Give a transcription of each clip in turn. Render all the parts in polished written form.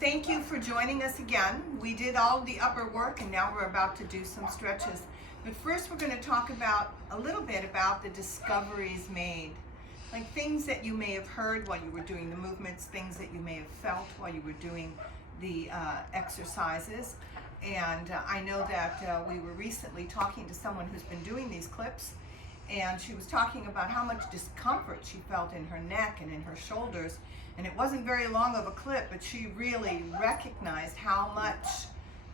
Thank you for joining us again. We did all the upper work and now we're about to do some stretches. But first we're going to talk about a little bit about the discoveries made. Like things that you may have heard while you were doing the movements, things that you may have felt while you were doing the exercises. And I know that we were recently talking to someone who's been doing these clips, and she was talking about how much discomfort she felt in her neck and in her shoulders. And it wasn't very long of a clip, but she really recognized how much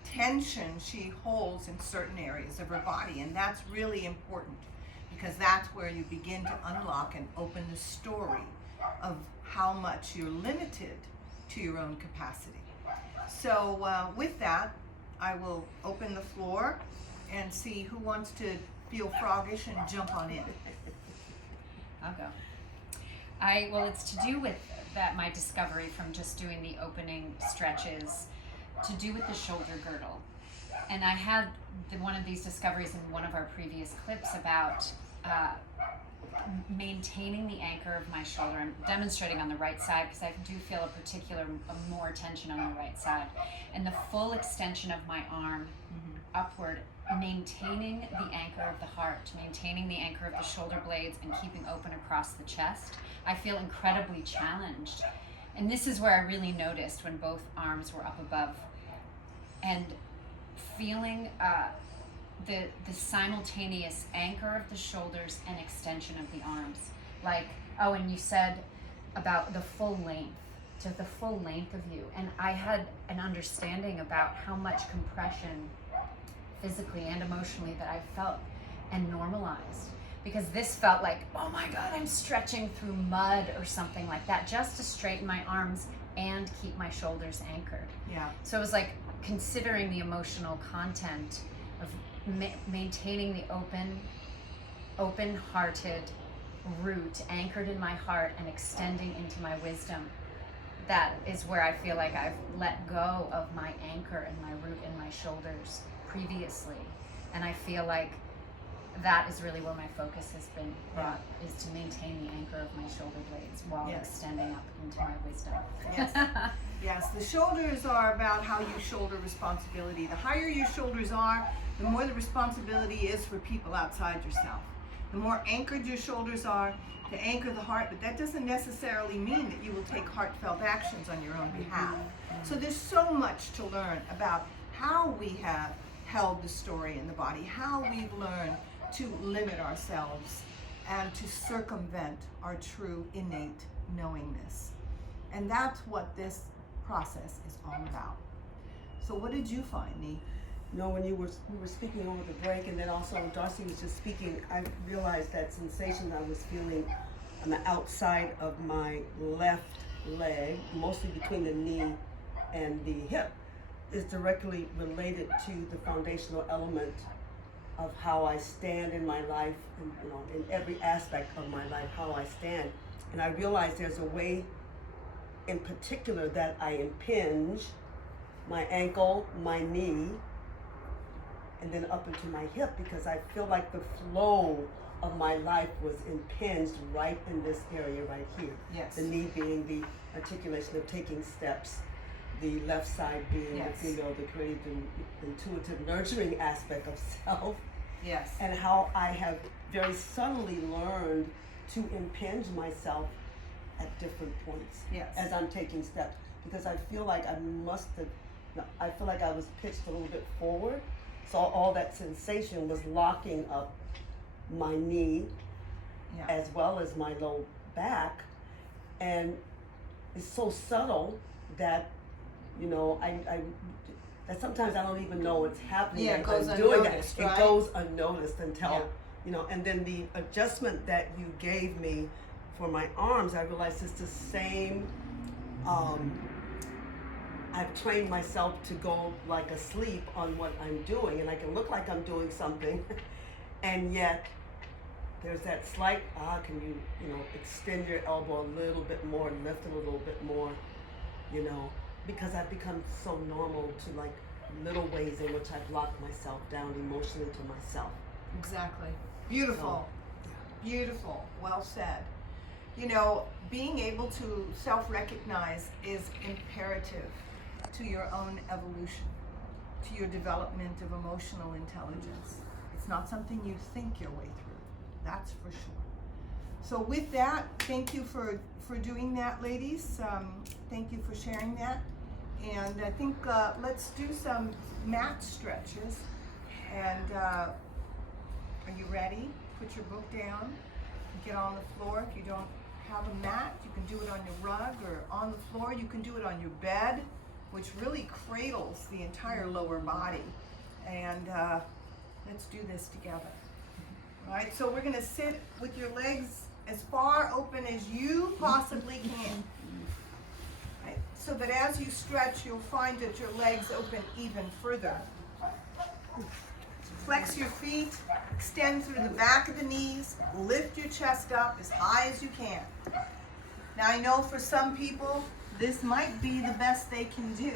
tension she holds in certain areas of her body. And that's really important because that's where you begin to unlock and open the story of how much you're limited to your own capacity. So with that, I will open the floor and see who wants to feel froggish and jump on in. I'll go. Well, it's to do with that, my discovery from just doing the opening stretches, to do with the shoulder girdle. And I had one of these discoveries in one of our previous clips about maintaining the anchor of my shoulder. I'm demonstrating on the right side because I do feel a more tension on the right side. And the full extension of my arm upward, maintaining the anchor of the heart, maintaining the anchor of the shoulder blades and keeping open across the chest. I feel incredibly challenged. And this is where I really noticed when both arms were up above and feeling the simultaneous anchor of the shoulders and extension of the arms. Like, oh, and you said about the full length, to the full length of you. And I had an understanding about how much compression physically and emotionally that I felt and normalized. Because this felt like, oh my God, I'm stretching through mud or something like that, just to straighten my arms and keep my shoulders anchored. Yeah. So it was like considering the emotional content of maintaining the open-hearted root anchored in my heart and extending into my wisdom. That is where I feel like I've let go of my anchor and my root in my shoulders previously. And I feel like that is really where my focus has been brought, is to maintain the anchor of my shoulder blades while extending up into my wisdom. Yes. Yes, the shoulders are about how you shoulder responsibility. The higher your shoulders are, the more the responsibility is for people outside yourself. The more anchored your shoulders are to anchor the heart, but that doesn't necessarily mean that you will take heartfelt actions on your own behalf. So there's so much to learn about how we have held the story in the body, how we've learned to limit ourselves and to circumvent our true innate knowingness. And that's what this process is all about. So what did you find, Nee? You know, when we were speaking over the break, and then also Darcy was just speaking, I realized that sensation I was feeling on the outside of my left leg, mostly between the knee and the hip, is directly related to the foundational element of how I stand in my life, and, you know, in every aspect of my life, how I stand. And I realized there's a way in particular that I impinge my ankle, my knee, and then up into my hip, because I feel like the flow of my life was impinged right in this area right here. Yes. The knee being the articulation of taking steps, the left side being the the creative, intuitive, nurturing aspect of self. Yes. And how I have very subtly learned to impinge myself at different points as I'm taking steps, because I feel like I was pitched a little bit forward, so all that sensation was locking up my knee as well as my low back, and it's so subtle that, you know, that sometimes I don't even know what's happening. It goes unnoticed, right? It goes unnoticed until, you know, and then the adjustment that you gave me for my arms, I realized it's the same. I've trained myself to go like asleep on what I'm doing, and I can look like I'm doing something, and yet there's that slight, can you extend your elbow a little bit more, lift it a little bit more, you know, because I've become so normal to like little ways in which I've locked myself down emotionally to myself. Exactly. Beautiful. Beautiful. Well said. You know, being able to self-recognize is imperative. to your own evolution, to your development of emotional intelligence. It's not something you think your way through, that's for sure. So with that, thank you for doing that, ladies. Thank you for sharing that. And I think let's do some mat stretches. And are you ready? Put your book down, get on the floor. If you don't have a mat, you can do it on your rug or on the floor. You can do it on your bed, which really cradles the entire lower body. And let's do this together. All right, so we're gonna sit with your legs as far open as you possibly can. Right, so that as you stretch, you'll find that your legs open even further. Flex your feet, extend through the back of the knees, lift your chest up as high as you can. Now I know for some people, this might be the best they can do,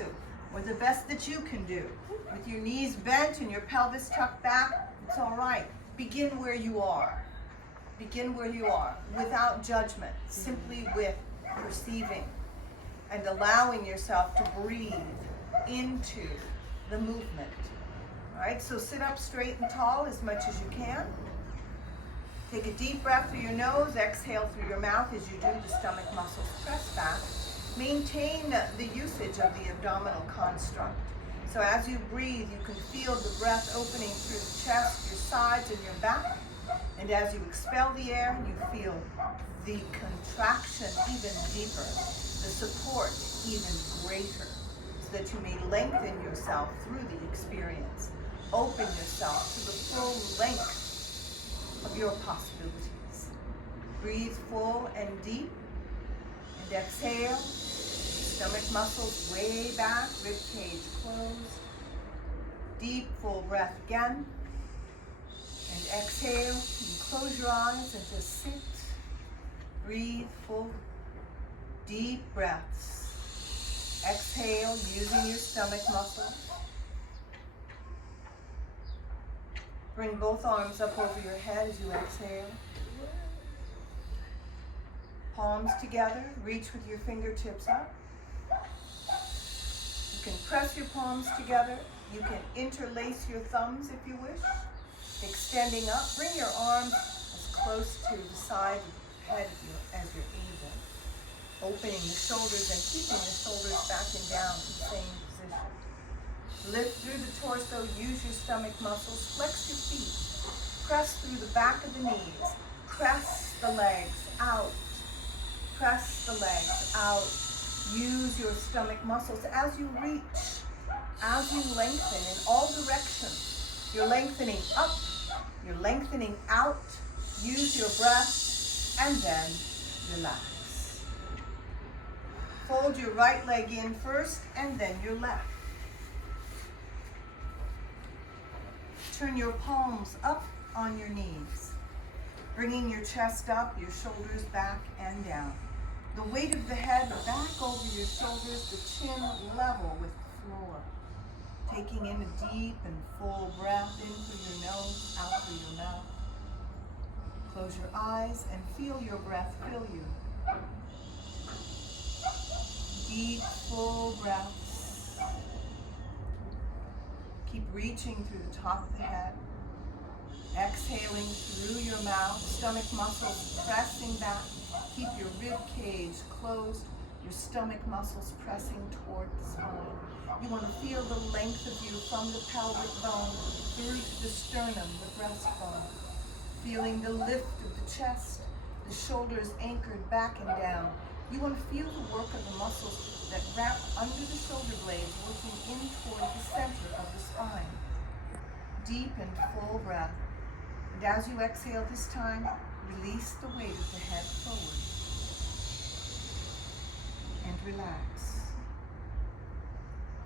or the best that you can do. With your knees bent and your pelvis tucked back, it's all right. Begin where you are. Begin where you are, without judgment, simply with perceiving and allowing yourself to breathe into the movement. All right, so sit up straight and tall as much as you can. Take a deep breath through your nose, exhale through your mouth as you do. The stomach muscles press back. Maintain the usage of the abdominal construct. So as you breathe, you can feel the breath opening through the chest, your sides, and your back. And as you expel the air, you feel the contraction even deeper, the support even greater, so that you may lengthen yourself through the experience. Open yourself to the full length of your possibilities. Breathe full and deep, and exhale. Stomach muscles way back, rib cage closed. Deep, full breath again. And exhale, and close your eyes and just sit. Breathe full, deep breaths. Exhale, using your stomach muscles. Bring both arms up over your head as you exhale. Palms together, reach with your fingertips up. You can press your palms together. You can interlace your thumbs if you wish. Extending up, bring your arms as close to the side of the head as you're able. Opening the shoulders and keeping the shoulders back and down in the same position. Lift through the torso, use your stomach muscles, flex your feet. Press through the back of the knees. Press the legs out. Press the legs out. Use your stomach muscles as you reach, as you lengthen in all directions. You're lengthening up, you're lengthening out. Use your breath, and then relax. Fold your right leg in first, and then your left. Turn your palms up on your knees, bringing your chest up, your shoulders back and down. The weight of the head back over your shoulders, the chin level with the floor. Taking in a deep and full breath in through your nose, out through your mouth. Close your eyes and feel your breath fill you. Deep, full breaths. Keep reaching through the top of the head. Exhaling through your mouth, stomach muscles pressing back. Keep your rib cage closed, your stomach muscles pressing toward the spine. You want to feel the length of you from the pelvic bone through to the sternum, the breastbone. Feeling the lift of the chest, the shoulders anchored back and down. You want to feel the work of the muscles that wrap under the shoulder blades, working in toward the center of the spine. Deep and full breath. And as you exhale this time, release the weight of the head forward. And relax.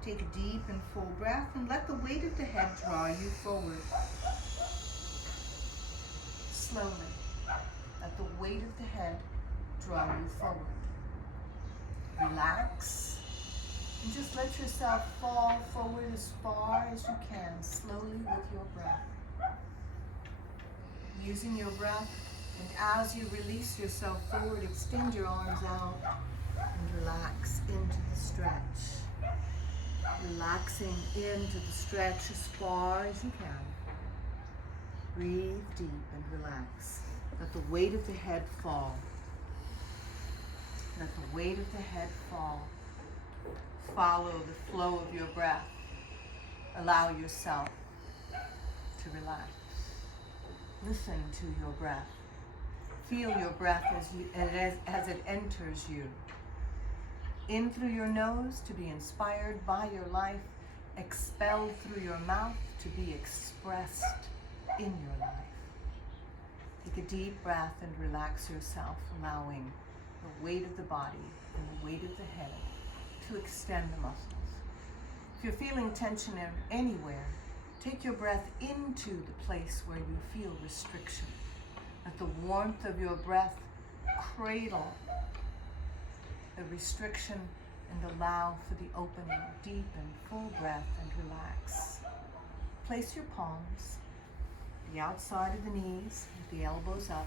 Take a deep and full breath and let the weight of the head draw you forward. Slowly, let the weight of the head draw you forward. Relax. And just let yourself fall forward as far as you can, slowly with your breath. Using your breath, and as you release yourself forward, extend your arms out and relax into the stretch. Relaxing into the stretch as far as you can. Breathe deep and relax. Let the weight of the head fall. Let the weight of the head fall. Follow the flow of your breath. Allow yourself to relax. Listen to your breath. Feel your breath as it enters you. In through your nose to be inspired by your life. Expelled through your mouth to be expressed in your life. Take a deep breath and relax yourself, allowing the weight of the body and the weight of the head to extend the muscles. If you're feeling tension anywhere, take your breath into the place where you feel restriction. Let the warmth of your breath cradle the restriction and allow for the opening. Deep and full breath and relax. Place your palms the outside of the knees with the elbows up.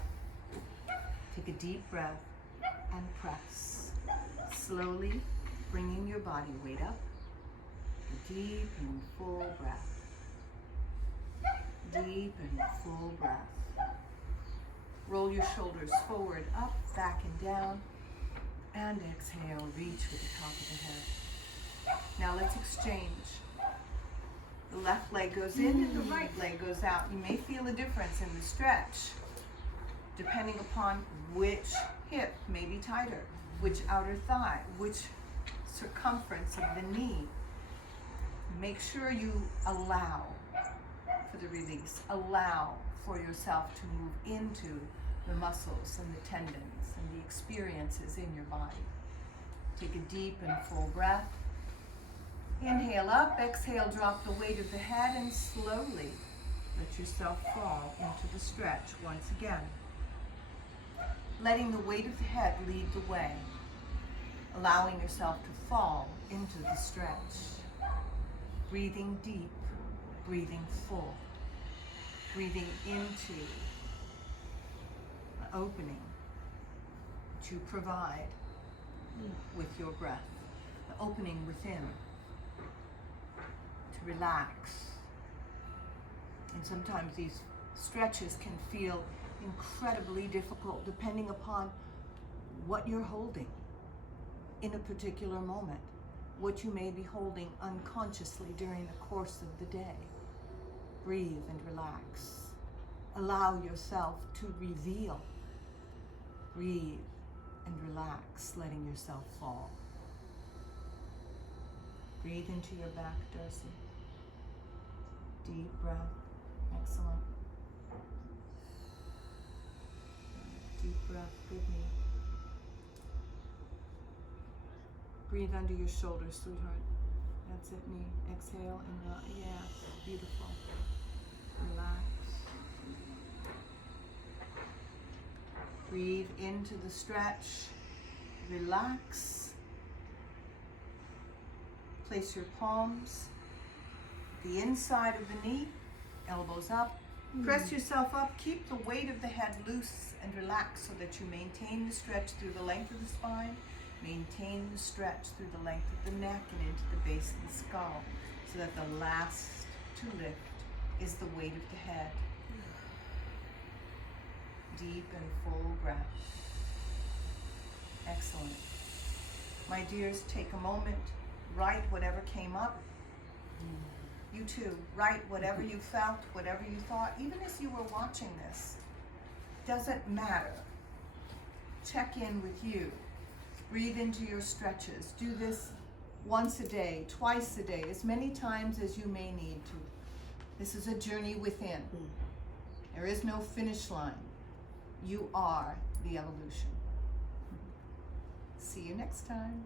Take a deep breath and press. Slowly bringing your body weight up. A deep and full breath. Deep and full breath. Roll your shoulders forward, up, back and down. And exhale, reach with the top of the head. Now let's exchange. The left leg goes in and the right leg goes out. You may feel a difference in the stretch, depending upon which hip may be tighter, which outer thigh, which circumference of the knee. Make sure you allow for the release. Allow for yourself to move into the muscles and the tendons and the experiences in your body. Take a deep and full breath. Inhale up, exhale, drop the weight of the head and slowly let yourself fall into the stretch once again. Letting the weight of the head lead the way. Allowing yourself to fall into the stretch. Breathing deep, breathing full. Breathing into the opening that you provide with your breath. The opening within. To relax. And sometimes these stretches can feel incredibly difficult depending upon what you're holding in a particular moment, what you may be holding unconsciously during the course of the day. Breathe and relax. Allow yourself to reveal. Breathe and relax, letting yourself fall. Breathe into your back, Darcy. Deep breath. Excellent. Deep breath. Good knee. Breathe under your shoulders, sweetheart. That's it, knee. Exhale and yes, beautiful. Relax. Breathe into the stretch. Relax. Place your palms the inside of the knee, elbows up. Press yourself up. Keep the weight of the head loose and relax so that you maintain the stretch through the length of the spine. Maintain the stretch through the length of the neck and into the base of the skull so that the last to lift is the weight of the head. Deep and full breath. Excellent. My dears, take a moment. Write whatever came up. You too. Write whatever you felt, whatever you thought, even as you were watching this. Doesn't matter. Check in with you. Breathe into your stretches. Do this once a day, twice a day, as many times as you may need to. This is a journey within. There is no finish line. You are the evolution. See you next time.